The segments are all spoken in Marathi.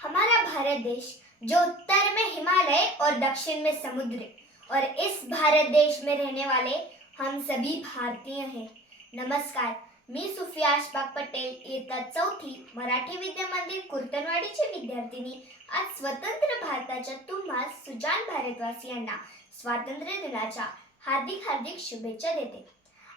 हमारा भारत देश जो उत्तर में हिमालय और दक्षिण में समुद्र और इस भारत देश में रहने वाले हम सभी भारतीय हैं। नमस्कार मी सुफिया अशबाग पटेल इयत्ता चौथी मराठी विद्या मंदिर कुर्तनवाडीची विद्यार्थिनी आज स्वतंत्र भारताच्या तुम्हा सुजान भारतवासियांना स्वातंत्र्य दिनाच्या हार्दिक हार्दिक शुभेच्छा देते.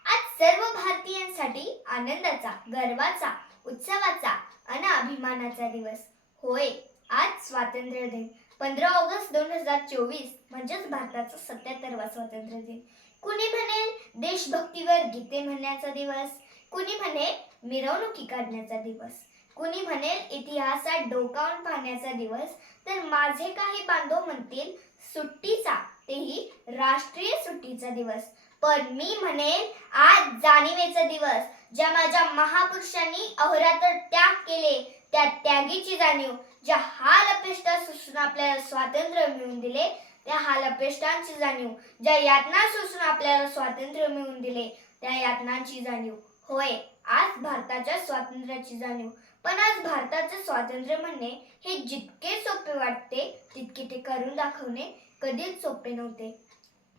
आज सर्व भारतीयांसाठी आनंदाचा गर्वाचा उत्सवाचा आणि अभिमानाचा दिवस. होय आज स्वातंत्र्य दिन. पंधरा ऑगस्ट दोन हजार चोवीस म्हणजेच भारताचा सत्याहत्तरवा स्वातंत्र्य दिन. कुणी म्हणेल देशभक्तीवर गीते म्हणण्याचा दिवस. कुणी म्हणेल मिरवणुकी काढण्याचा दिवस. कुणी म्हणेल इतिहासात डोकावून पाहण्याचा दिवस. तर माझे काही बांधव म्हणतील सुट्टीचा तेही राष्ट्रीय सुट्टीचा दिवस. पण मी म्हणेल आज जाणीवेचा दिवस. ज्या माझ्या महापुरुषांनी अहोरात्र त्याग केले त्या त्यागीची जाणीव ज्या हाल अपेष्टा सोसून आपल्याला स्वातंत्र्य मिळवून दिले त्या हाल अपेष्टांची जाणीव ज्या यातना सोसून आपल्याला स्वातंत्र्य मिळवून दिले त्या यातनांची जाणीव. होय आज भारताच्या स्वातंत्र्याची जाणीव. पण आज भारताचे स्वातंत्र्य म्हणणे हे जितके सोपे वाटते तितके ते करून दाखवणे कधीच सोपे नव्हते.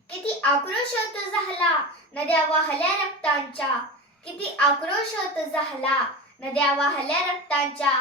किती आक्रोश होतो झाला नद्या वाहल्या रक्तांच्या. किती आक्रोश होत झाला. नद्या वाहल्या रक्तांच्या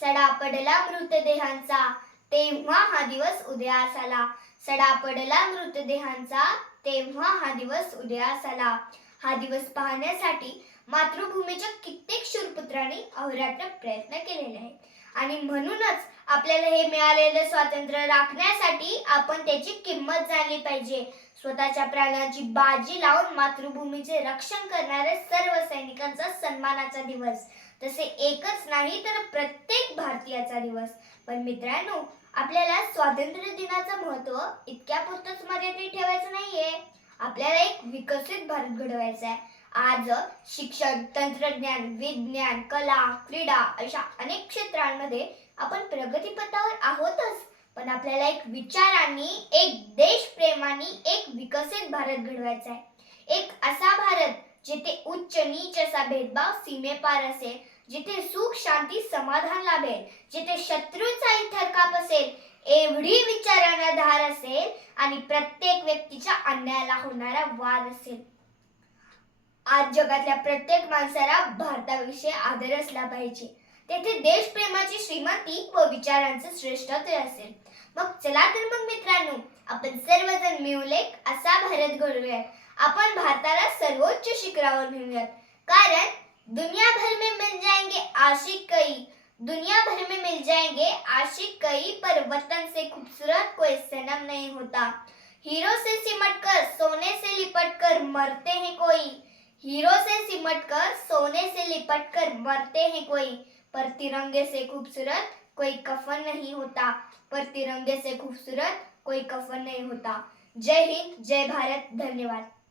सडा पडला मृतदेहांचा. तेव्हा हा दिवस उदयास आला सडा पडला मृतदेहांचा तेव्हा हा दिवस उदयास आला हा दिवस पाहण्यासाठी मातृभूमीच्या कित्येक शूरपुत्रांनी अहोरात्र प्रयत्न केलेले आहेत. आणि म्हणूनच आपल्याला हे मिळालेलं स्वातंत्र्य राखण्यासाठी आपण त्याची किंमत जाणली पाहिजे. स्वतःच्या प्राणाची बाजी लावून मातृभूमीचे रक्षण करणाऱ्या सर्व सैनिकांचा सन्मानाचा दिवस. तसे एकच नाही तर प्रत्येक भारतीयाचा दिवस. पण मित्रांनो आपल्याला स्वातंत्र्य दिनाचं महत्त्व इतक्या पुरतच मर्यादित ठेवायचं नाहीये. आपल्याला एक विकसित भारत घडवायचा आहे आज शिक्षण तंत्रज्ञान विज्ञान कला क्रीडा अशा अनेक क्षेत्रांमध्ये आपण प्रगतीपथावर आहोतच. पण आपल्याला एक विचारांनी एक देशप्रेमाने एक विकसित भारत घडवायचा आहे. एक असा भारत जिथे उच्च नीच असा भेदभाव सीमेपार असेल जिथे सुख शांती समाधान लाभेल जिथे शत्रूचाही थरकाप असेल एवढी विचारांना धार असेल आणि प्रत्येक व्यक्तीच्या अन्यायाला होणारा वाद असेल. आज जगातल्या प्रत्येक माणसाला भारताविषयी आदर असला पाहिजे. तेथे देशप्रेमाची श्रीमंती व विचारांचे श्रेष्ठत्व असेल. मग चला तर मग मित्रांनो आपण सर्वजण मिळून एक असा भारत घडवूयात आपण भारताला सर्वोच्च शिखरावर नेऊयात. कारण दुनिया भर में मिल जाएंगे आशिक कई. दुनिया भर में मिल जाएंगे आशिक कई पर वतन से खूबसूरत कोई सनम नहीं होता. हीरो से सिमट कर सोने से लिपट कर मरते हैं कोई. हीरो से सिमट कर, सोने से लिपट कर मरते हैं कोई। पर तिरंगे से खूबसूरत कोई कफन नहीं होता। पर तिरंगे से खूबसूरत कोई कफन नहीं होता। जय हिंद, जय भारत, धन्यवाद।